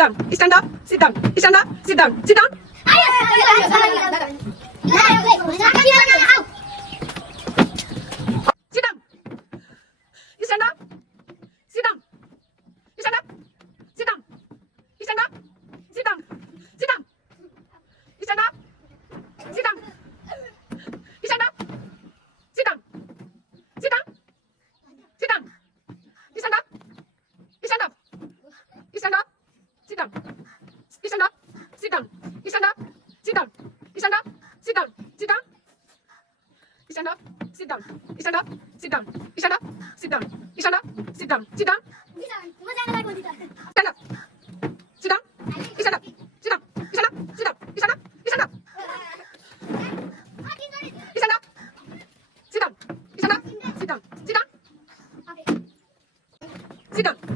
down, stand up, sit down, stand up, sit down, sit down. Sit down. Stand up. Sit down. Stand up. Sit down. Stand up. Sit down. Sit down. Stand up. Sit down. Stand up. Sit down. Sit down. Sit down. Stand up. Stand up. Stand up. Sit down. Stand up. Sit down. Stand up. Sit down. Stand up. Sit down. Sit down. Stand up. Sit down. Stand up. Sit down. Stand up. Sit down. Stand up. Sit down. Sit down. Stand up. Sit down. Stand up. Sit down. Stand up. Sit down. Stand up. Stand up. Stand up. Sit down. Stand up. Sit down. Sit down. Sit down.